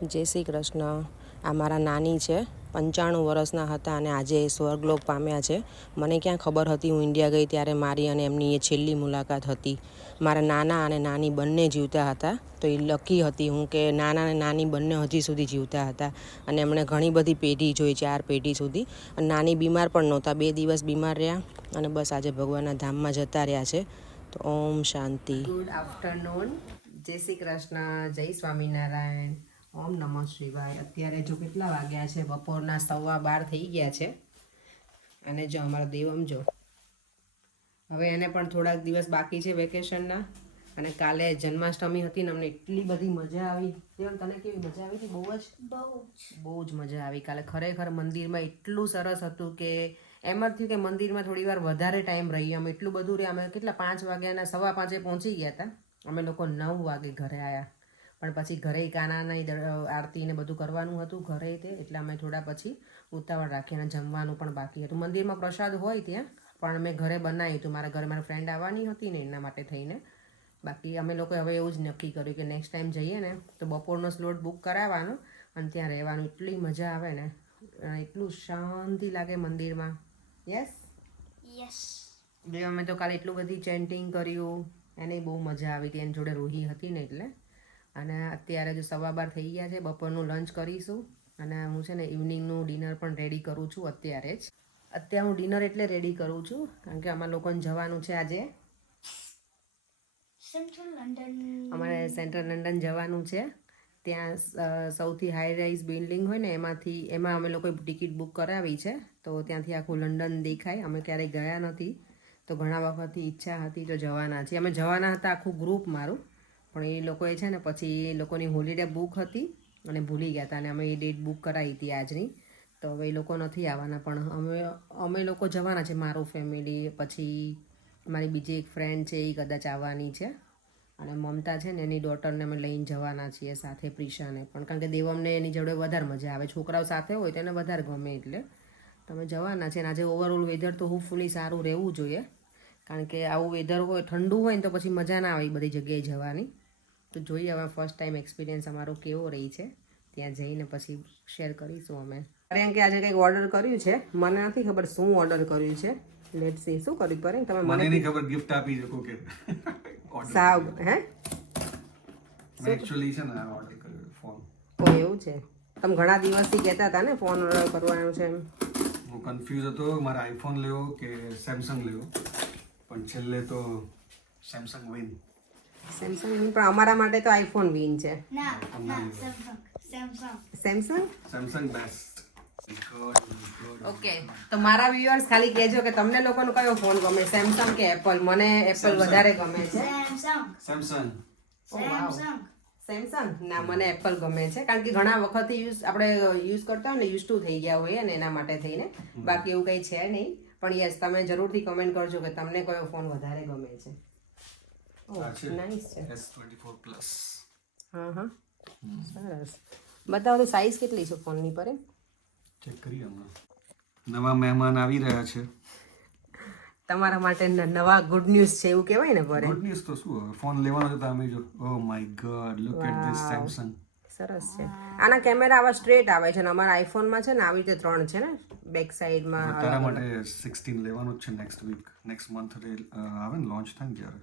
જય શ્રી કૃષ્ણ. આ મારા નાની છે, 95 વર્ષના હતા અને આજે સ્વર્ગલોક પામ્યા છે. મને ક્યાં ખબર હતી હું ઇન્ડિયા ગઈ ત્યારે મારી અને એમની એ છેલ્લી મુલાકાત હતી. મારા નાના અને નાની બંને જીવતા હતા, તો એ લકી હતી હું કે નાના અને નાની બંને હજી સુધી જીવતા હતા અને એમણે ઘણી બધી પેઢી જોઈ, 4 પેઢી સુધી. અને નાની બીમાર પણ નહોતા, 2 દિવસ બીમાર રહ્યા અને બસ આજે ભગવાનના ધામમાં જતા રહ્યા છે. તો ઓમ શાંતિ. ગુડ આફ્ટરનૂન, જય શ્રી કૃષ્ણ, જય સ્વામિનારાયણ, ઓમ નમઃ શિવાય. અત્યારે જો કેટલા વાગ્યા છે, બપોરના 12:15 થઈ ગયા છે. અને જો અમારો દેવમ જો, હવે એને પણ થોડાક દિવસ બાકી છે વેકેશનના. અને કાલે જન્માષ્ટમી હતી ને અમને એટલી બધી મજા આવી. દેવમ, તને કેવી મજા આવી હતી? બહુ જ મજા આવી કાલે. ખરેખર મંદિરમાં એટલું સરસ હતું કે એમ જ થયું કે મંદિરમાં થોડી વાર વધારે ટાઈમ રહી. અમે એટલું બધું રહ્યા. અમે કેટલા 5 વાગ્યાના 5:15 પહોંચી ગયા હતા. અમે લોકો 9 વાગે ઘરે આવ્યા. પણ પછી ઘરે કાનાની આરતી ને બધું કરવાનું હતું ઘરે તે, એટલે અમે થોડા પછી ઉતાવળ રાખી અને જમવાનું પણ બાકી હતું. મંદિરમાં પ્રસાદ હોય ત્યાં, પણ મેં ઘરે બનાવ્યું હતું. મારા ઘરે મારી ફ્રેન્ડ આવવાની હતી ને એના માટે થઈને. બાકી અમે લોકોએ હવે એવું જ નક્કી કર્યું કે નેક્સ્ટ ટાઈમ જઈએ ને તો બપોરનો સ્લોટ બુક કરાવવાનો અને ત્યાં રહેવાનું. એટલી મજા આવે ને, એટલું શાંતિ લાગે મંદિરમાં. યસ જે અમે તો કાલે એટલું બધી ચેન્ટિંગ કર્યું, એને બહુ મજા આવી હતી. એની જોડે રૂહી હતી ને એટલે. અને અત્યારે જો 12:15 થઈ ગયા છે, બપોરનું લંચ કરીશું અને હું છે ને ઇવનિંગનું ડિનર પણ રેડી કરું છું અત્યારે જ. અત્યારે હું ડિનર એટલે રેડી કરું છું કારણ કે અમારા લોકોને જવાનું છે આજે અમારે સેન્ટ્રલ લંડન જવાનું છે. ત્યાં સૌથી હાઈ રાઇઝ બિલ્ડિંગ હોય ને એમાં અમે લોકોએ ટિકિટ બુક કરાવી છે. તો ત્યાંથી આખું લંડન દેખાય. અમે ક્યારેય ગયા નથી, તો ઘણા વખતથી ઈચ્છા હતી, તો જવાના છીએ. અમે જવાના હતા આખું ગ્રુપ મારું, પણ એ લોકોએ છે ને પછી એ લોકોની હોલિડે બુક હતી અને ભૂલી ગયા હતા અને અમે એ ડેટ બુક કરાવી હતી આજની. તો હવે એ લોકો નથી આવવાના, પણ અમે લોકો જવાના છે, મારું ફેમિલી, પછી મારી બીજી એક ફ્રેન્ડ છે એ કદાચ આવવાની છે અને મમતા છે ને એની ડોટરને અમે લઈને જવાના છીએ સાથે, પ્રિશાને પણ, કારણ કે દેવમને એની જોડે વધારે મજા આવે. છોકરાઓ સાથે હોય તો એને વધારે ગમે, એટલે તમે જવાના છે. અને આજે ઓવરઓલ વેધર તો હોપફુલી સારું રહેવું જોઈએ, કારણ કે આવું વેધર હોય, ઠંડુ હોય ને તો પછી મજા ના આવે બધી જગ્યાએ જવાની. તો જોઈએ હવે ફર્સ્ટ ટાઈમ એક્સપિરિયન્સ અમારો કેવો રહી છે. ત્યાં જઈને પછી શેર કરીશું અમે. કારણ કે આજે કંઈક ઓર્ડર કર્યું છે, મને નથી ખબર શું ઓર્ડર કર્યું છે. લેટ્સ સી શું કર્યું પરેંગ, તમે મને નહીં ખબર. ગિફ્ટ આપી શકો કે સાવ હે મેં એક્ચ્યુઅલી છે ને ઓર્ડર કર્યો ફોન. ઓ એવું છે. તમે ઘણા દિવસથી કહેતા હતા ને ફોન ઓર્ડર કરવાનો છે એમ. હું કન્ફ્યુઝ હતો મારે આઈફોન લેવો કે સેમસંગ લેવો, પણ છેલ્લે તો સેમસંગ વિન. સેમસંગ પણ અમારા માટે તો આઈફોન વિન છે. Samsung best. ઓકે, તો મારા વ્યુઅર્સ ખાલી કહેજો કે તમને લોકોનો કયો ફોન ગમે, સેમસંગ કે એપલ. મને એપલ વધારે ગમે છે. સેમસંગ. સેમસંગ ના, મને એપલ ગમે છે, કારણ કે ઘણા વખત આપણે યુઝ કરતા હોય ને, યુઝ ટુ થઈ ગયા હોય ને એના માટે થઈને. બાકી એવું કંઈ છે નહીં. પણ યસ, તમે જરૂરથી કમેન્ટ કરજો કે તમને કયો ફોન વધારે ગમે છે. નાઈસ છે. S24 plus. હા હા, સરસ. બતાવો તો સાઈઝ કેટલી છે ફોનની પર? ચેક કરીએ હમણાં. નવા મહેમાન આવી રહ્યા છે તમારા માટે નવા ગુડ ન્યૂઝ છે એવું કહેવાય ને પર. ગુડ ન્યૂઝ તો શું, હવે ફોન લેવાનો છે તો અમે જો, oh my God, look at this Samsung. સરસ છે. આના કેમેરા આવા સ્ટ્રેટ આવે છે ને અમારા આઈફોનમાં છે ને આવી રીતે 3 છે ને બેક સાઈડમાં. તારા માટે 16 લેવાનું જ છે નેક્સ્ટ વીક, નેક્સ્ટ મંથ આવે ને લોન્ચ થાય ને ત્યારે.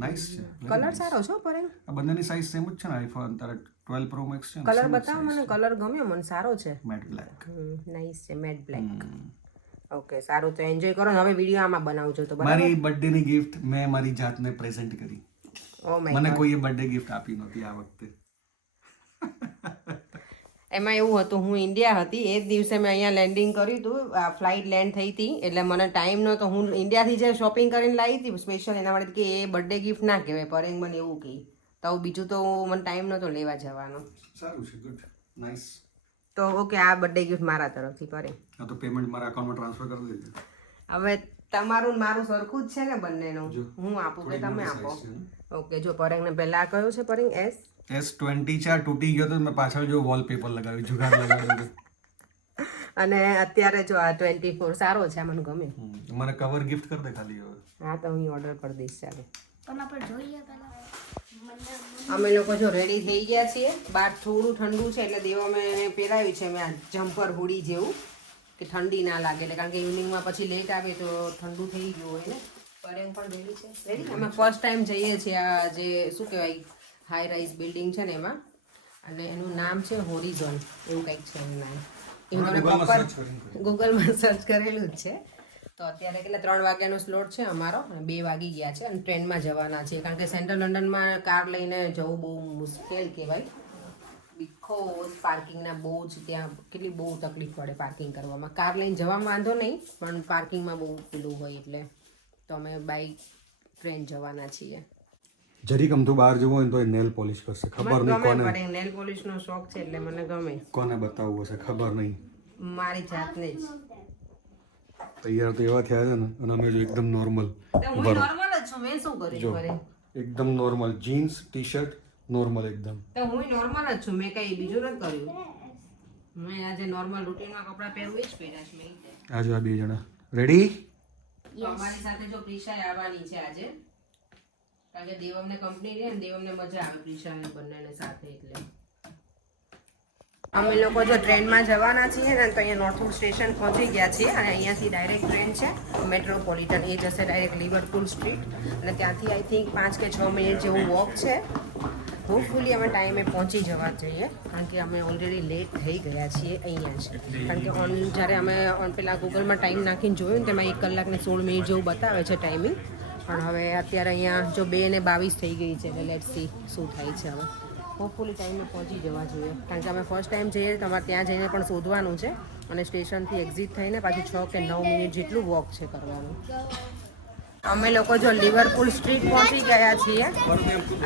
નાઇસ છે. કલર સારો છે પર. આ બંનેની સાઈઝ સેમ જ છે ને. આઈફોન તારા 12 પ્રો મેક્સ છે. કલર બતાવો મને. કલર ગમ્યો મને, સારો છે. Matte black. નાઇસ છે, મેટ બ્લેક. ઓકે, સારું. તો એન્જોય કરો. હવે વિડીયો આમાં બનાવજો તો બરાબર. મારી બર્થડે ની ગિફ્ટ મેં મારી જાતને પ્રેઝન્ટ કરી. ઓ માય મને કોઈએ બર્થડે ગિફ્ટ આપી નહોતી આ વખતે. એમાં એવું હતું, હું ઇન્ડિયા હતી એ જ દિવસે મેં અહીંયા લેન્ડિંગ કર્યું હતું. ફ્લાઇટ લેન્ડ થઈ હતી એટલે મને ટાઈમ નહોતો. હું ઇન્ડિયાથી જે શોપિંગ કરીને લાવી હતી સ્પેશિયલ એના માટે, કે એ બર્થડે ગિફ્ટ ના કહેવાય. પરેંગ મને એવું કહી તો બીજું તો મને ટાઈમ નહોતો લેવા જવાનો. સારું છે, ગુડ, નાઇસ. તો ઓકે, આ બર્થડે ગિફ્ટ મારા તરફથી પરેંગ. હા, તો પેમેન્ટ મારા અકાઉન્ટમાં ટ્રાન્સફર કરી દેજો. હવે તમારું મારું સરખું જ છે ને બંનેનું. હું આપું કે તમે આપો? ઓકે, જો પરેંગને પહેલા આ કયો છે પરેંગ? S20 છે. આ તૂટી ગયો તો મેં પાછળ જો વોલપેપર લગાવ્યું, જુગાડ લગાવ્યું. અને અત્યારે જો આ 24 સારો છે, મને ગમે. મને કવર ગિફ્ટ કર દે ખાલી હવે. હા, તો હું ઓર્ડર કરી દઈશ. ચાલો પણ આપણે જોઈએ પહેલા અમે લોકો જો રેડી થઈ ગયા છીએ. બહાર થોડું ઠંડુ છે એટલે દેવો અમે પહેરાવ્યું છે મેં જમ્પર હુડી જેવું કે ઠંડી ના લાગે એટલે કારણ કે ઇવનિંગમાં પછી લેટ આવે તો ઠંડુ થઈ ગયું હોય ને. પરેમ પણ રેડી છે. રેડી અમે ફર્સ્ટ ટાઈમ જઈએ છીએ આ જે શું કહેવાય હાઈ રાઇઝ બિલ્ડિંગ છે ને એમાં, અને એનું નામ છે હોરિઝોન એવું કંઈક છે એનું નામ. એ મને પ્રોપર ગૂગલમાં સર્ચ કરેલું જ છે. તો અત્યારે કેટલા 3 વાગ્યાનો સ્લોટ છે અમારો અને 2 વાગી ગયા છે અને ટ્રેનમાં જવાના છે કારણ કે સેન્ટ્રલ લંડનમાં કાર લઈને જવું બહુ મુશ્કેલ કહેવાય. બિકોઝ પાર્કિંગના બહુ જ ત્યાં કેટલી બહુ તકલીફ પડે પાર્કિંગ કરવામાં. કાર લઈને જવામાં વાંધો નહીં પણ પાર્કિંગમાં બહુ પેલું હોય એટલે તો અમે બાય ટ્રેન જવાના છીએ. જરીક અમથું બહાર જવું હોય ને તો એ નેલ પોલિશ કરશે. ખબર નહીં કોને. મને નેલ પોલિશનો શોખ છે એટલે મને ગમે. કોને બતાવવું હશે ખબર નહીં. મારી જાતને જ. તૈયાર તો એવા થયા છે ને અને અમે જો એકદમ નોર્મલ. હું નોર્મલ જ છું. મેં શું કર્યું ઘરે? એકદમ નોર્મલ જીન્સ ટી-શર્ટ નોર્મલ એકદમ. તો હું નોર્મલ જ છું. મેં કઈ બીજું નથી કર્યું. મેં આજે નોર્મલ રૂટીનમાં કપડાં પહેરવું જ પહેર્યા છે મેં. આજે આ બે જણા રેડી. અમારી સાથે જો પ્રિશા આવવાની છે આજે કારણ કે દેવમને કંપની રહે ને દેવમને મજા આવે પ્રિશા ને બંનેને સાથે એટલે અમે લોકો જો ટ્રેનમાં જવાના છીએ ને તો અહીંયા નોર્થવુડ સ્ટેશન પહોંચી ગયા છીએ અને અહીંયાથી ડાયરેક્ટ ટ્રેન છે મેટ્રોપોલિટન. એ જશે ડાયરેક્ટ લિવરપુલ સ્ટ્રીટ અને ત્યાંથી આઈ થિંક 5 કે 6 મિનિટ જેવું વોક છે. હોપફુલી અમે ટાઈમે પહોંચી જવા જોઈએ કારણ કે અમે ઓલરેડી લેટ થઈ ગયા છીએ અહીંયા જ. કારણ કે જ્યારે અમે પેલા ગૂગલમાં ટાઈમ નાખીને જોયું ને તેમાં 1 કલાક ને 16 મિનિટ જેવું બતાવે છે ટાઈમિંગ. પણ હવે અત્યારે અહીંયા જો 2:22 થઈ ગઈ છે એટલે લેટ્સ સી શું થાય છે. હવે હોપફુલી ટાઈમે પહોંચી જવા જોઈએ કારણ કે અમે ફર્સ્ટ ટાઈમ જઈએ તમારે ત્યાં જઈને પણ શોધવાનું છે અને સ્ટેશનથી એક્ઝિટ થઈને પાછી 6 કે 9 મિનિટ જેટલું વોક છે કરવાનું. અમે લોકો જો લિવરપુલ સ્ટ્રીટ પહોંચી ગયા છીએ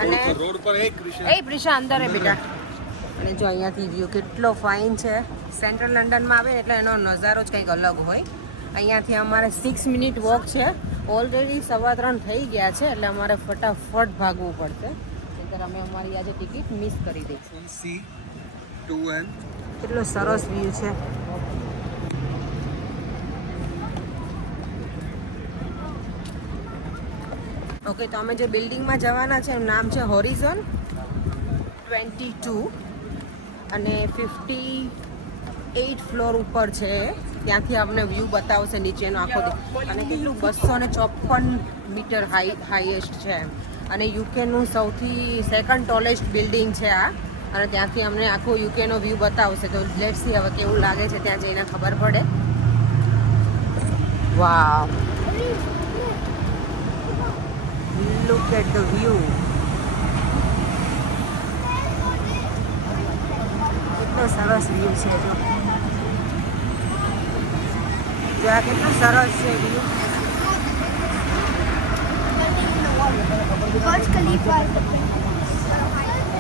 અને રોડ પર એ પ્રિશા અંદર હે બેટા. અને જો અહીંયાથી વ્યૂ કેટલો ફાઇન છે. સેન્ટ્રલ લંડનમાં આવે એટલે એનો નજારો જ કંઈક અલગ હોય. અહીંયાથી અમારે 6 મિનિટ વોક છે. ઓલરેડી 3:15 થઈ ગયા છે એટલે અમારે ફટાફટ ભાગવું પડશે નહીંતર અમે અમારી આજે ટિકિટ મિસ કરી દઈશું. કેટલો સરસ વ્યૂ છે. ઓકે તો અમે જે બિલ્ડિંગમાં જવાના છે એનું નામ છે હોરિઝોન 22 અને 58 ફ્લોર ઉપર છે. ત્યાંથી અમને વ્યૂ બતાવશે નીચેનો આખો અને કેટલું 254 મીટર હાઈએસ્ટ છે અને યુકેનું સૌથી સેકન્ડ ટોલેસ્ટ બિલ્ડિંગ છે આ અને ત્યાંથી અમને આખો યુકેનો વ્યૂ બતાવશે. તો લેટ્સ સી હવે કેવું લાગે છે ત્યાં જઈને ખબર પડે. વાવ, look at the view. કેટલો સરસ વ્યૂ છે. જો આ કેટલો સરસ છે વ્યૂ.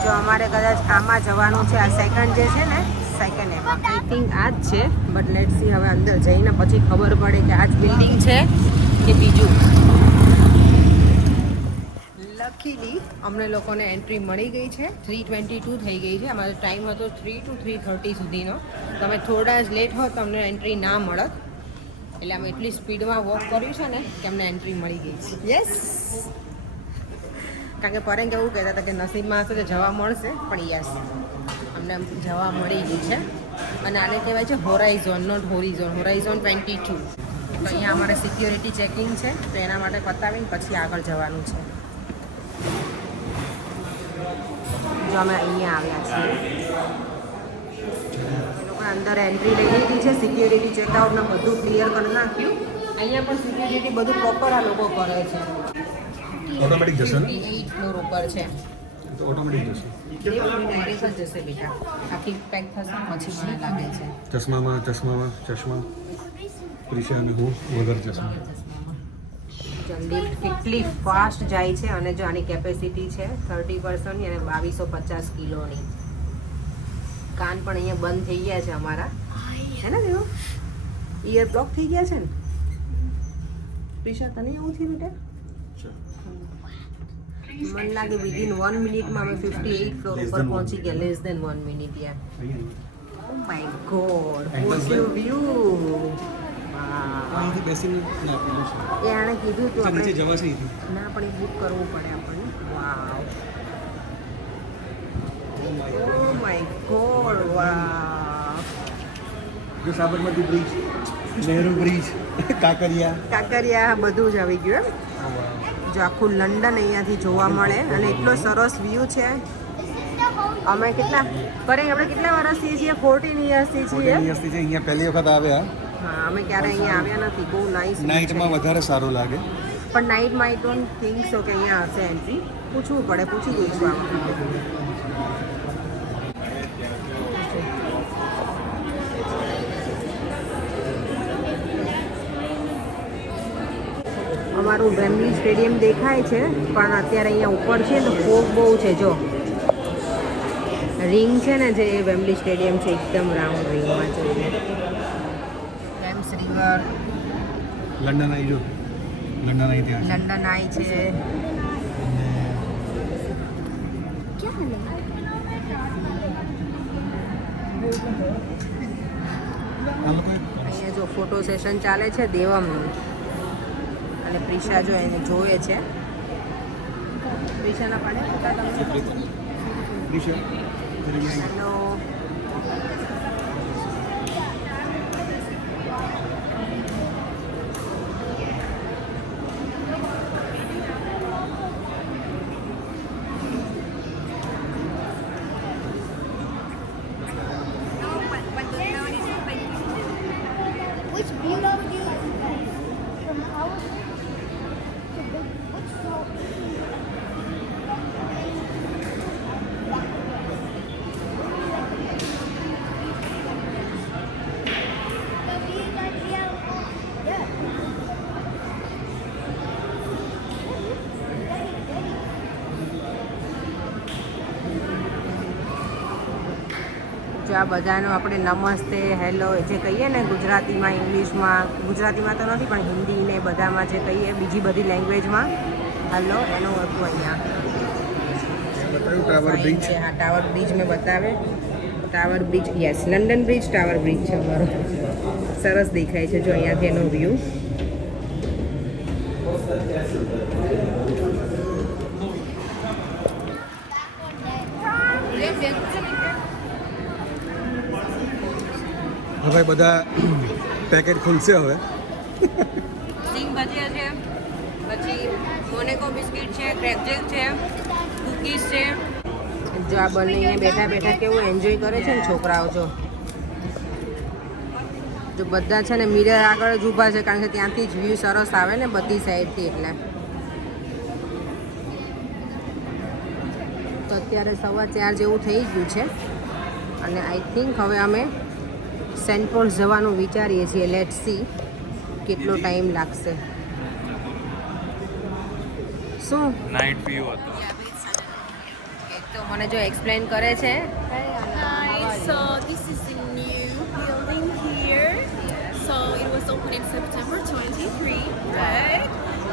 જો અમારે કદાચ આમાં જવાનું છે. આ સેકન્ડ જે છે ને સેકન્ડ એમાં આઈ થિંક આ જ છે બટ લેટ્સ સી હવે અંદર જઈને પછી ખબર પડે કે આ જ બિલ્ડિંગ છે કે બીજું. લકીલી અમને લોકોને એન્ટ્રી મળી ગઈ છે. 3:22 થઈ ગઈ છે. અમારો ટાઈમ હતો 3 to 3:30 સુધીનો. તમે થોડા જ લેટ હો તો અમને એન્ટ્રી ના મળત એટલે અમે એટલી સ્પીડમાં વોક કર્યું છે ને કે અમને એન્ટ્રી મળી ગઈ છે. યસ, કારણ કે પરેંગ એવું કહેતા હતા કે નસીબમાં હશે તો જવા મળશે પણ યસ અમને જવા મળી ગઈ છે. અને આને કહેવાય છે હોરાઇઝોન, નોટ હોરિઝોન. હોરાઇઝોન 22. તો અહીંયા અમારે સિક્યોરિટી ચેકિંગ છે તો એના માટે પતાવીને પછી આગળ જવાનું છે. જો અમે અહીંયા આવ્યા છીએ. એ લોકોએ અંદર એન્ટ્રી લઈ લીધી છે. સિક્યોરિટી ચેકઆઉટ ને બધું ક્લિયર કરી નાખ્યું. અહીંયા પણ સિક્યોરિટી બધું પ્રોપર આ લોકો કરે છે. ઓટોમેટિક જશે ને? 8 ફ્લોર ઉપર છે તો ઓટોમેટિક જશે. ડાયરેક્ટ જ જશે બેટા. આખી પેક થશે પછી મને લાગે છે. ચશ્મા પ્રિશા અને હું વગર ચશ્મા. લિફ્ટ કેટલી ફાસ્ટ જાય છે અને જો આની કેપેસિટી છે 30% ની અને 2250 કિલોની. કાન પણ અહીંયા બંધ થઈ ગયા છે અમારા, હે ને દેવો? ઇયર બ્લોક થઈ ગયા છે ને પ્રિશા? તને એવું થયું બેટા? મને લાગે વિધિન 1 મિનિટમાં અમે 58 ફ્લોર ઉપર પહોંચી ગયા. Less than 1 minute. યાર, oh my god, what a view. અહીંથી બેસીને એ આણે કીધું હતું નીચે જવા છે ના પણ એ બુક કરવું પડે આપણને. વાવ, ઓ માય ગોડ, વાહ. જો સાબરમતી બ્રિજ, નહેરુ બ્રિજ, કાંકરિયા બધું જ આવી ગયું એમ. જો આખું લંડન અહીંયાથી જોવા મળે અને એટલો સરસ વ્યૂ છે. અમે કેટલા વર્ષથી છીએ? 14 યર્સથી છીએ. અહીંયા પહેલી વખત આવ્યા. હા, અમે ક્યારે અહીંયા આવ્યા નથી. બહુ નાઇસ. નાઇટમાં વધારે સારું લાગે. પણ નાઇટમાં આઈ ડોન્ટ થિંક સો કે અહીંયા હશે એન્ટ્રી. પૂછવું પડે, પૂછી દઈશું આમ. અમારું વેમ્બલી સ્ટેડિયમ દેખાય છે, પણ અત્યારે અહીંયા ઉપર છે તો ફોગ બહુ છે. જો રિંગ છે ને, જે વેમ્બલી સ્ટેડિયમ છે, એકદમ રાઉન્ડ રિંગમાં છે. ટેમ્સ રિવર, લંડન આવી જો, લંડન આવી ત્યાં લંડન આઈ છે. અહીંયા જો ફોટો સેશન ચાલે છે દેવમનું, અને પ્રિશા જો એને જોવે છે. પ્રિશાના પાડે ફોટા તમે. Hello. Which view do you from our to the which floor? The view that we have. Yeah. જો આ બધાનો આપણે નમસ્તે, હેલો જે કહીએ ને ગુજરાતીમાં, ઇંગ્લિશમાં, ગુજરાતીમાં તો નથી પણ હિન્દી ને બધામાં જે કહીએ, બીજી બધી લેંગ્વેજમાં હેલો, એનું હતું અહીંયા. Tower bridge. હા, ટાવર બ્રિજ મેં બતાવે. Tower bridge, yes, London bridge tower bridge છે અમારો. સરસ દેખાય છે જો અહીંયાથી એનો વ્યૂ. હવે બધા પેકેટ ખુલશે હવે. સિંગ ભજીયા છે, પછી મોનેકો બિસ્કિટ છે, ક્રેકજેલ છે, કૂકીઝ છે. જો આ બંને અહીંયા બેઠા બેઠા કેવું એન્જોય કરે છે ને છોકરાઓ. જો બધા છે ને મિરર આગળ જ ઊભા છે, કારણ કે ત્યાંથી જ વ્યૂ સરસ આવે ને બધી સાઈડથી. એટલે તો અત્યારે 4:15 જેવું થઈ ગયું છે, અને આઈ થિંક હવે અમે સેન્ટ પોલ્સ જવાનું વિચારીએ છીએ. લેટ્સ સી કેટલો ટાઈમ લાગશે. શું નાઇટ વ્યૂ હતો. તો મને જો એક્સપ્લેન કરે છે. Hi, so this is the new building here. So it was opened in September 23, right?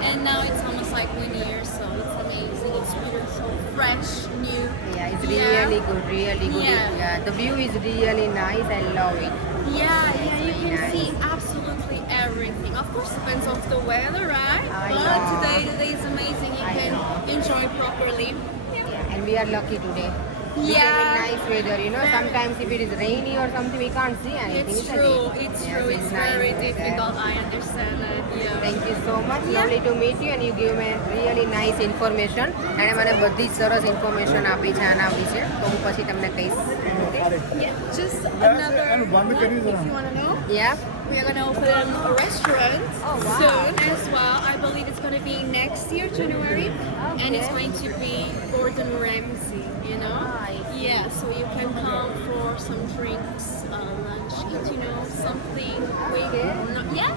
And now it's almost like 1 year, so it's amazing. It's really so fresh, new. Yeah, it's really good, really good. Yeah. Yeah, the view is really nice. I love it. Yeah, you can nice. see absolutely everything. Of course, depends on the weather, right? I But know. today is amazing. You I can know. enjoy properly. Yeah, and we are lucky today. We Yeah. have a nice weather, you know. Very. Sometimes if it is rainy or something, we can't see anything. It's isn't true. it? It's Yes, true. It's nice very weather. difficult. I understand that. Yeah. Thank you so much. Yeah. Lovely to meet you, and you give me really nice information. એણે મને બધી જ સરસ information આપી છે આના વિશે, તો હું પછી તમને કહીશ. Yeah, just another one, if you want to know. Yeah. We are going to open a restaurant Oh, wow. soon as well. I believe it's going to be next year, January. And it's Okay. going to be Gordon Ramsay, you know? Nice. Yeah, so you can come for some drinks, lunch, eat, you know, something quick. Okay. No, yeah,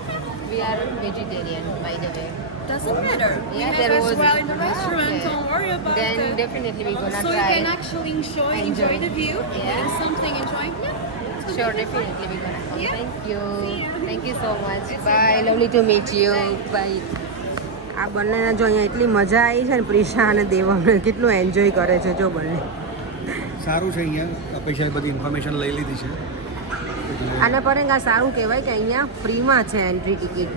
We are vegetarian, by the way. doesn't matter. We Yeah, have there as was- well in the restaurant, Okay. don't worry about Then it. definitely we're gonna So try. you can actually enjoy Enjoy. the view Yeah. and something enjoy. Yeah. Sure, definitely we're gonna come. Yeah. Thank you. See ya. Thank you so much. Bye. Lovely to meet you. Bye. આ બંનેને જો અહીંયા એટલી મજા આવી છે ને, પ્રિશા અને દેવમને કેટલું એન્જોય કરે છે જો બંને. સારું છે અહીંયા. પૈસા બધી ઇન્ફોર્મેશન લઈ લીધી છે. આને પરેંગા સારું કહેવાય કે અહીંયા ફ્રીમાં છે એન્ટ્રી ટિકિટ.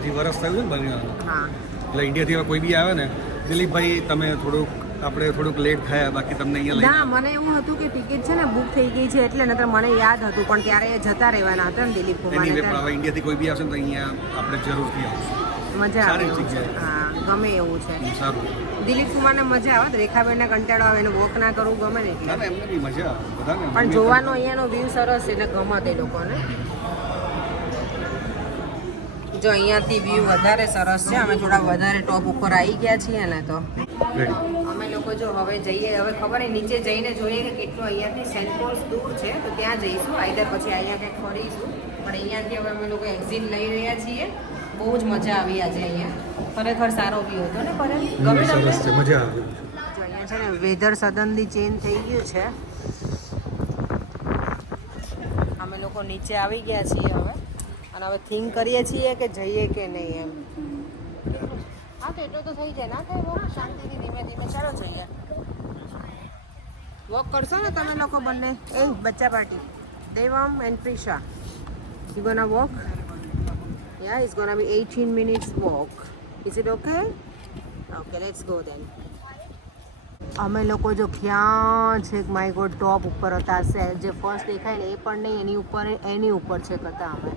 હજી વરસ થયું છે ને બન્યું. હા. એટલે ઇન્ડિયાથી કોઈ બી આવે ને, દિલીપભાઈ તમે થોડુંક આપણે થોડુંક લેટ થયા, બાકી તમને અહીંયા ના લઈને મને એવું હતું કે ટિકિટ છે ને બુક થઈ ગઈ છે એટલે નતર મને યાદ હતું, પણ ત્યારે એ જતા રહેવાના હતા ને દિલીપ એની વે પણ કુમાર. હવે ઇન્ડિયાથી કોઈ બી આવશે ને તો અહીંયા આપણે જરૂરથી આવશું. મજા આવે સારી એવું છે. જગ્યાએ. હા ગમે એવું છે. સારું. દિલીપ કુમારને મજા આવે, રેખાબેનને કંટાળો આવે, એને વોક ના કરવું ગમે ને ના એટલે. ના એમને બી મજા આવે બધાને. પણ જોવાનો અહીંયાનો વ્યૂ સરસ છે એટલે ગમે તે લોકોને. જો અહીંયાથી વ્યૂ વધારે સરસ છે. અમે થોડા વધારે ટોપ ઉપર આવી ગયા છીએ ને તો રેડી. અમે લોકો જો હવે જઈએ, હવે ખબર નહીં નીચે જઈને જોઈએ કે કેટલું અહીંયાથી સેન્ટ પોલ્સ દૂર છે, તો ત્યાં જઈશું. આઈધર પછી અહીંયા કંઈક ફરીશું, પણ અહીંયાથી હવે અમે લોકો એક્ઝિટ લઈ રહ્યા છીએ. બહુ જ મજા આવી આજે અહીંયા, ખરેખર સારો વ્યૂ હતો ને. પર ગમે તમને? સરસ છે, મજા આવે. જો અહીંયા છે ને વેધર સડનલી ચેન્જ થઈ ગયું છે. અમે લોકો નીચે આવી ગયા છીએ હવે, અને હવે થિંક કરીએ છીએ કે જઈએ કે નહીં એમ. હા તો એટલો તો થઈ જાય, ના થાય વોક શાંતિથી ધીમે ધીમે. ચાલો જઈએ. વોક કરશો ને તમે લોકો બંને? એ બચ્ચા party Devam and Prisha, you gonna walk? Yeah, it's gonna be 18 minutes walk. Is it okay? Okay, let's go then. અમે લોકો જો ક્યાં છે માય ગોડ ટોપ ઉપર હતા. જે ફર્સ્ટ દેખાય ને એ પણ નહીં, એની ઉપર છે હતા અમે.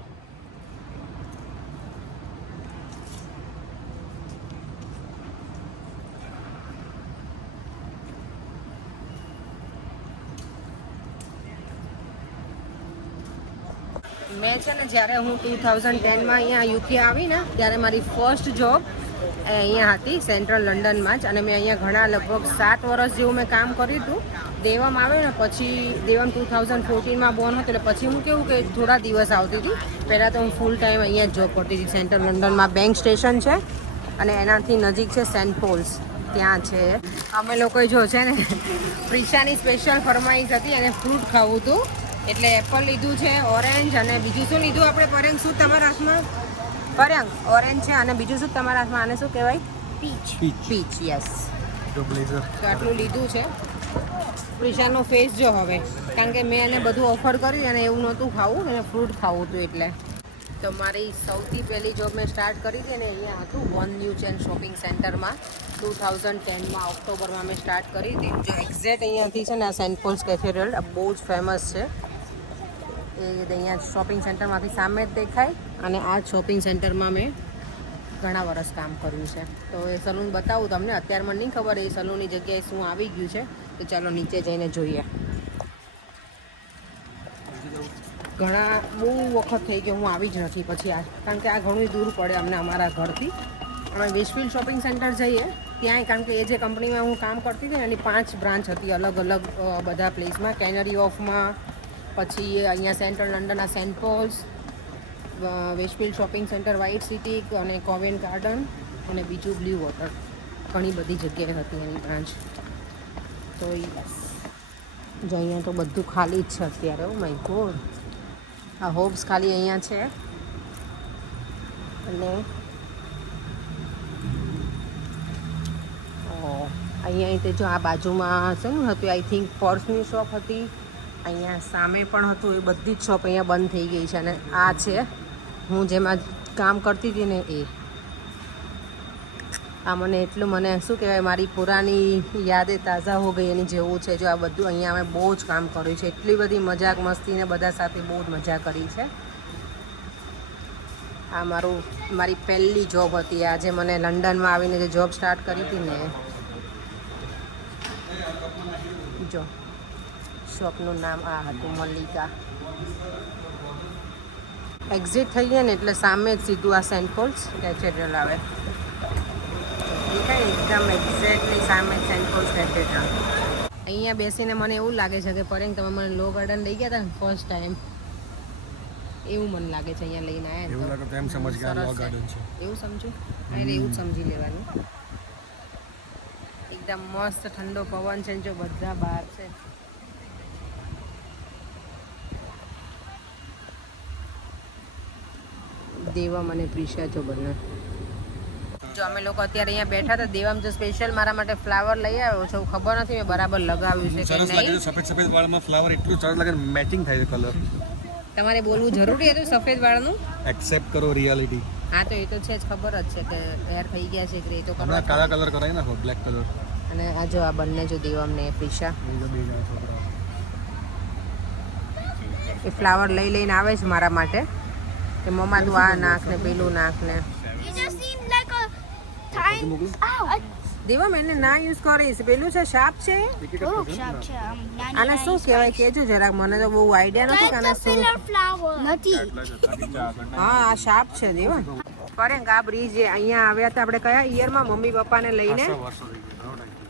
મેં છે ને જ્યારે હું 2010માં અહીંયા યુકે આવી ને ત્યારે મારી ફર્સ્ટ જોબ અહીંયા હતી સેન્ટ્રલ લંડનમાં જ, અને મેં અહીંયા ઘણા લગભગ 7 વર્ષ જેવું મેં કામ કર્યું હતું. દેવમ આવ્યો ને પછી, દેવમ 2014માં બોર્ન હતો એટલે પછી હું કેવું કે થોડા દિવસ આવતી હતી. પહેલાં તો હું ફૂલ ટાઈમ અહીંયા જ જોબ કરતી હતી. સેન્ટ્રલ લંડનમાં બેંક સ્ટેશન છે અને એનાથી નજીક છે સેન્ટ પોલ્સ, ત્યાં છે. અમે લોકોએ જો છે ને પ્રિશાની સ્પેશિયલ ફરમાઈશ હતી અને ફ્રૂટ ખાવું હતું એટલે એપલ લીધું છે, ઓરેન્જ, અને બીજું શું લીધું આપણે? પર્યંક શું તમારા હાથમાં? પર્યંક ઓરેન્જ છે, અને બીજું શું તમારા હાથમાં? આને શું કહેવાય? પીચ. યસ. જો બ્લેઝર તો આટલું લીધું છે. પ્રિશાનો ફેસ જો હવે, કારણ કે મેં એને બધું ઓફર કર્યું અને એવું નહોતું ખાવું, એને ફ્રૂટ ખાવું હતું એટલે. તો મારી સૌથી પહેલી જોબ મેં સ્ટાર્ટ કરી હતી ને અહીંયા હતું વન ન્યૂ ચેન શોપિંગ સેન્ટરમાં 2010માં ઓક્ટોબરમાં મેં સ્ટાર્ટ કરી હતી. જો એક્ઝેક્ટ અહીંયાથી છે ને આ સેન્ટ પોલ્સ કેથેડ્રલ બહુ જ ફેમસ છે. એ અહીંયા શોપિંગ સેન્ટરમાંથી સામે જ દેખાય, અને આ શોપિંગ સેન્ટરમાં મેં ઘણા વર્ષ કામ કર્યું છે. તો એ સલૂન બતાવું તમને. અત્યારે મને નહીં ખબર એ સલૂનની જગ્યાએ શું આવી ગયું છે, તો ચાલો નીચે જઈને જોઈએ. ઘણા બહુ વખત થઈ ગયો હું આવી જ નથી પછી આ, કારણ કે આ ઘણું દૂર પડે અમને અમારા ઘરથી. અમે વેસ્ટફિલ્ડ શોપિંગ સેન્ટર જઈએ ત્યાંય, કારણ કે એ જે કંપનીમાં હું કામ કરતી હતી ને એની 5 બ્રાન્ચ હતી અલગ અલગ બધા પ્લેસમાં. કેનરી ઓફમાં, પછી અહીંયા સેન્ટ્રલ લંડનના Saint Paul's, Westfield shopping centre White City અને કોવેન્ટ ગાર્ડન, અને બીજું બ્લુ વોટર. ઘણી બધી જગ્યાએ હતી એની બ્રાન્ચ. તો યસ, જો અહીંયા તો બધું ખાલી જ છે અત્યારે. ઓ માય ગોડ, આ હોબ્સ ખાલી અહીંયા છે. અને અહીંયા તે જો આ બાજુમાં શેનું હતું? આઈ થિંક પર્સની શોપ હતી. અહીંયા સામે પણ હતું. એ બધી જ શોપ અહીંયા બંધ થઈ ગઈ છે. અને આ છે હું જેમાં કામ કરતી હતી ને એ. આ મને એટલું, મને શું કહેવાય, મારી પુરાની યાદે તાજા હો ગઈ એની જેવું છે. જો આ બધું અહીંયા અમે બહુ જ કામ કર્યું છે. એટલી બધી મજાક મસ્તી ને બધા સાથે બહુ જ મજા કરી છે. આ મારી પહેલી જોબ હતી. આ જે મને લંડનમાં આવીને જે જોબ સ્ટાર્ટ કરી હતી ને, જો શોપનું નામ આ હતું મલ્લિકા. એક્ઝિટ થઈએ ને એટલે સામે જ સીધું આ સેન્ટ પોલ્સ કેથેડ્રલ આવે. દેખાય એકદમ એક્ઝેક્ટલી સામે સેન્ટ પોલ્સ કેથેડ્રલ. અહીંયા બેસીને મને એવું લાગે છે કે પરેંગ તમે મને લો ગાર્ડન લઈ ગયા હતા ને ફર્સ્ટ ટાઈમ, એવું મને લાગે છે. અહીંયા લઈને આવ્યા એવું લાગે તો એમ સમજ કે આ લો ગાર્ડન છે. એવું સમજો, એટલે એવું જ સમજી લેવાનું. એકદમ મસ્ત ઠંડો પવન છે, જો બધા બહાર છે. દેવમ અને પ્રિશા જો બંને. જો અમે લોકો અત્યારે અહીંયા બેઠા હતા. દેવમ જો સ્પેશિયલ મારા માટે ફ્લાવર લઈ આવ્યો છે. ખબર નથી મેં બરાબર લગાવ્યું છે કે સરસ લાગે નહીં. છે. સફેદ વાળમાં ફ્લાવર એટલું સરસ લાગે, મેચિંગ થાય છે કલર. તમારે બોલવું જરૂરી હતું સફેદ વાળનું? એક્સેપ્ટ કરો રિયાલિટી. હા તો એ તો છે જ, ખબર જ છે કે હેર થઈ ગયા છે ગ્રે, તો હમણાં કાળા કલર કરાય નાખો, બ્લેક કલર. અને આ જો આ બંને જો દેવમ ને પ્રિશા એ જો બે જણા છોકરાઓ એ ફ્લાવર લઈ લઈને આવે છે મારા માટે કે મમ્મા તું આ નાખ ને પેલું નાખ ને You just seem like a tiny. Ow! Devam એને ના યુઝ કરીશ પેલું છે શાપ છે Oh, sharp, sharp. આને શું કહેવાય કેજો જરાક મને તો બહુ આઈડિયા નથી કે આને શું flower. Nutty. હા આ શાપ છે દેવમ કરેંગ આ બ્રિજ અહીંયા આવ્યા હતા આપણે કયા યરમાં મમ્મી પપ્પાને લઈને વર્ષો થઈ ગયા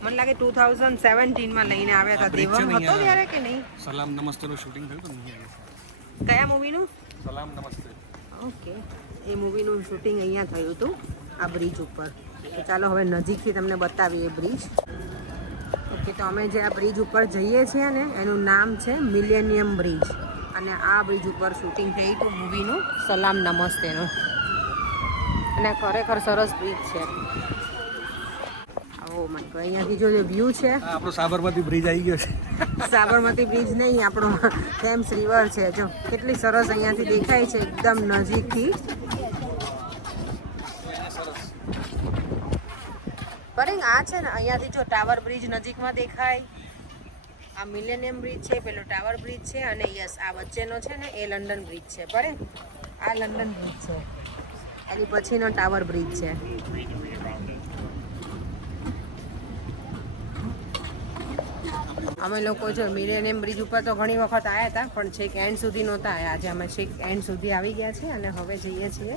મને લાગે 2017 માં લઈને આવ્યા હતા દેવમ હતો ત્યારે કે નહીં સલામ નમસ્તે નું શૂટિંગ થયું હતું ને કયા મૂવીનું સલામ નમસ્તે ઓકે એ મૂવીનું શૂટિંગ અહીંયા થયું હતું આ બ્રિજ ઉપર તો ચાલો હવે નજીકથી તમને બતાવીએ બ્રિજ ઓકે તો અમે જે આ બ્રિજ ઉપર જઈએ છીએ ને એનું નામ છે મિલેનિયમ બ્રિજ અને આ બ્રિજ ઉપર શૂટિંગ થયું હતું મૂવીનું સલામ નમસ્તેનું અને ખરેખર સરસ બ્રિજ છે ઓ માય ગોડ અહીંયાથી જો વ્યૂ છે આપણો સાબરમતી બ્રિજ આવી ગયો છે સાબરમતી બ્રિજ નહીં આપણો થેમ્સ રિવર છે જો કેટલી સરસ અહીંયાથી દેખાય છે એકદમ નજીકથી પરેંગ આ છે ને અહીંયાથી જો ટાવર બ્રિજ નજીકમાં દેખાય આ મિલેનિયમ બ્રિજ છે પેલો ટાવર બ્રિજ છે અને યસ આ વચ્ચેનો છે ને એ લંડન બ્રિજ છે પરેંગ આ લંડન બ્રિજ છે એની પછીનો ટાવર બ્રિજ છે અમે લોકો જો મિલેનિયમ બ્રિજ ઉપર તો ઘણી વખત આવ્યા હતા પણ છેક એન્ડ સુધી નહોતા આવ્યા આજે અમે છેક એન્ડ સુધી આવી ગયા છે અને હવે જઈએ છીએ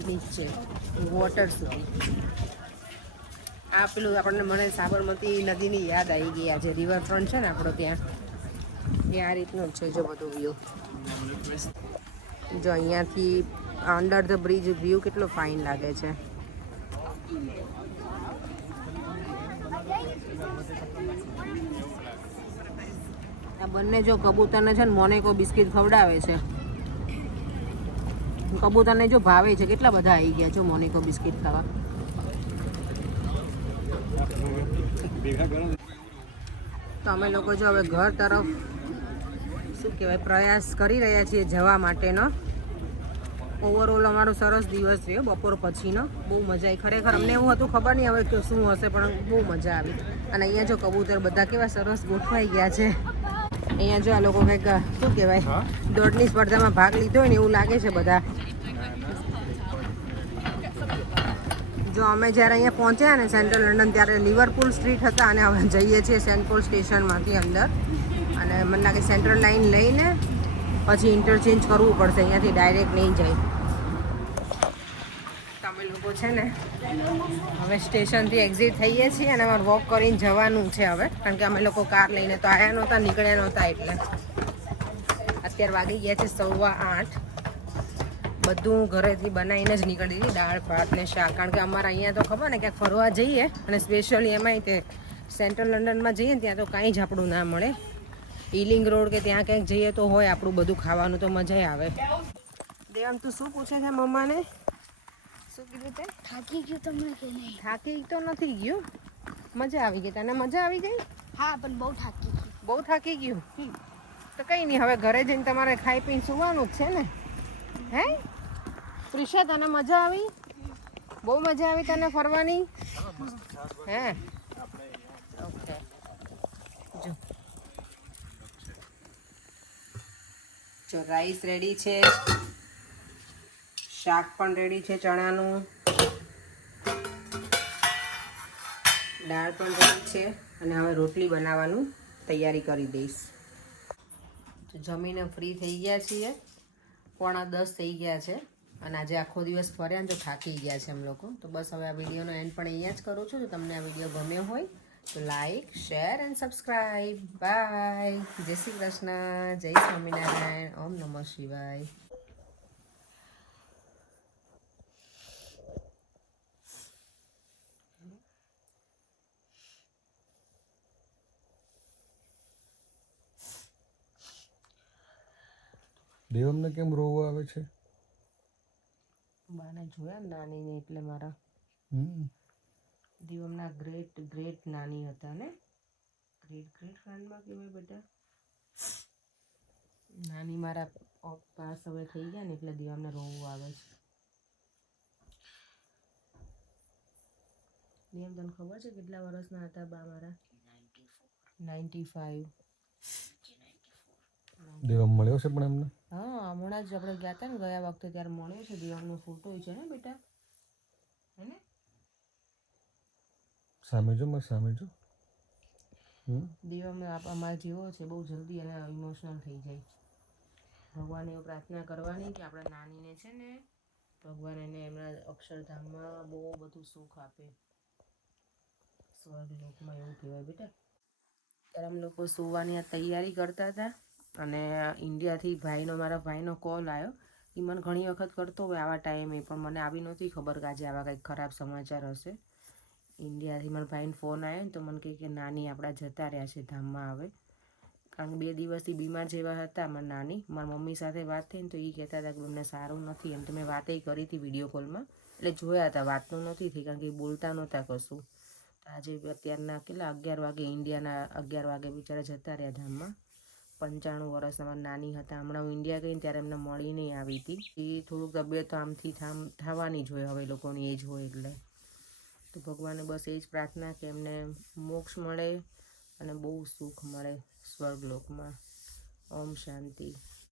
નીચે વોટર સુધી આ પેલું આપણને મને સાબરમતી નદીની યાદ આવી ગઈ આજે રિવરફ્રન્ટ છે ને આપણો ત્યાં એ આ રીતનું જ છે જો બધું વ્યૂ જો અહીંયાથી અંડર ધ બ્રિજ વ્યૂ કેટલો ફાઇન લાગે છે આ બંને જો કબૂતરને છે ને મોનેકો બિસ્કિટ ખવડાવે છે કબૂતરને જો ભાવે છે કેટલા બધા આવી ગયા જો મોનેકો બિસ્કિટ ખાવા તો અમે લોકો જો હવે ઘર તરફ શું કહેવાય પ્રયાસ કરી રહ્યા છીએ જવા માટેનો ઓવરઓલ અમારો સરસ દિવસ રહ્યો બપોર પછીનો બહુ મજા આવી ખરેખર અમને એવું હતું ખબર નહીં હવે કે શું હશે પણ બહુ મજા આવી અને અહીંયા જો કબૂતર બધા કેવા સરસ ગોઠવાઈ ગયા છે અહીંયા જો આ લોકો કંઈક શું કહેવાય દોડની સ્પર્ધામાં ભાગ લીધો હોય ને એવું લાગે છે બધા જો અમે જ્યારે અહીંયા પહોંચ્યા ને સેન્ટ્રલ લંડન ત્યારે લિવરપુલ સ્ટ્રીટ હતા અને હવે જઈએ છીએ સેન્ટ પોલ સ્ટેશનમાંથી અંદર અને મને લાગે સેન્ટ્રલ લાઇન લઈને પછી ઇન્ટરચેન્જ કરવું પડશે અહીંયાથી ડાયરેક્ટ નહીં જાય તમે લોકો છે ને હવે સ્ટેશનથી એક્ઝિટ થઈએ છીએ અને અમારે વોક કરીને જવાનું છે હવે કારણ કે અમે લોકો કાર લઈને તો આવ્યા નહોતા નીકળ્યા નહોતા એટલે અત્યારે વાગી ગયા છે 8:15 બધું ઘરેથી બનાવીને જ નીકળી હતી દાળ ભાત ને શાક કારણ કે અમારે અહીંયા તો ખબર ને ક્યાંક ફરવા જઈએ અને સ્પેશિયલી એમાંય તે સેન્ટ્રલ લંડનમાં જઈએ ને ત્યાં તો કાંઈ જ આપણું ના મળે ઈલિંગ રોડ કે ત્યાં ક્યાંક જઈએ તો હોય આપણું બધું ખાવાનું તો મજા આવે દેવામ તું શું પૂછે છે મમ્માને શું કીધું તે થાકી ગયું તમને કે નહીં થાકી તો નથી ગયું મજા આવી ગઈ તને મજા આવી ગઈ હા પણ બહુ થાકી ગયું બહુ થાકી ગયું તો કંઈ નહીં હવે ઘરે જઈને તમારે ખાઈ પીને સુવાનું જ છે ને હે પ્રિશા તને મજા આવી બહુ મજા આવી તને ફરવાની હે ઓકે જો રાઈસ રેડી છે શાક પણ રેડી છે ચણાનું દાળ પણ રેડી છે અને હવે રોટલી બનાવવાનું તૈયારી કરી દઈશ તો જમીને ફ્રી થઈ ગયા છીએ 9:45 થઈ ગયા છે અને આજે આખો દિવસ ફર્યા ને તો થાકી ગયા છે અમે લોકો તો બસ હવે આ વિડીયોનો એન્ડ પણ અહીંયા જ કરું છું જો તમને આ વિડીયો ગમ્યો હોય તો like share and subscribe by જય શ્રી કૃષ્ણ જય સ્વામિનારાયણ ઓમ નમઃ શિવાય દેવમને કેમ રોવું આવે છે બાને જોયા ને નાનીને એટલે મારા દિવમના ગ્રેટ ગ્રેટ નાની હતા ને ગ્રેટ ગ્રેટ ફ્રેન્ડમાં કહેવાય બેટા નાની મારા પાસ હવે થઈ ગયા ને એટલે દિવમને રોવું આવે છે નિયમ તને ખબર છે કેટલા વર્ષના હતા બા મારા? 95. દેવમ મળ્યો છે પણ એમને હા, હમણાં જ આપણે ગયા હતા ને ગયા વખતે ત્યારે મળ્યો છે. દેવમનો ફોટો છે ને બેટા, હે ને? સામે જો દેવમ અમારા જેવો છે, બહુ જલ્દી એને ઇમોશનલ થઈ જાય. ભગવાન એવું પ્રાર્થના કરવાની કે આપણા નાનીને છે ને ભગવાન એને એમના અક્ષરધામમાં બહુ બધું સુખ આપે, સ્વર્ગલોકમાં, એવું કહેવાય બેટા. ત્યારે અમે લોકો સુવાની તૈયારી કરતા હતા અને ઇન્ડિયાથી મારા ભાઈનો કોલ આવ્યો. એ મને ઘણી વખત કરતો હોય આવા ટાઈમે, પણ મને આવી નહોતી ખબર કે આજે આવા કંઈક ખરાબ સમાચાર હશે. ઇન્ડિયાથી મારા ભાઈને ફોન આવ્યો ને તો મને કહે કે નાની આપણા જતા રહ્યા છે ધામમાં આવે. કારણ કે 2 દિવસથી બીમાર જેવા હતા મારા નાની. મારા મમ્મી સાથે વાત થઈ ને તો એ કહેતા હતા કે અમને સારું નથી. એમ તો મેં વાતે કરી હતી વિડીયો કોલમાં, એટલે જોયા હતા, વાતનું નથી થઈ કારણ કે એ બોલતા નહોતા કશું. તો આજે અત્યારના કેટલા 11 વાગે, ઇન્ડિયાના 11 વાગે બિચારા જતા રહ્યા ધામમાં. 95 વર્ષના મારા નાની હતા. હમણાં હું ઇન્ડિયા ગઈ ને ત્યારે એમને મળી નહીં આવી હતી. એ થોડુંક તબિયત આમથી થવાની જ હોય, હવે લોકોની એજ હોય એટલે. તો ભગવાને બસ એ જ પ્રાર્થના કે એમને મોક્ષ મળે અને બહુ સુખ મળે સ્વર્ગલોકમાં. ઓમ શાંતિ.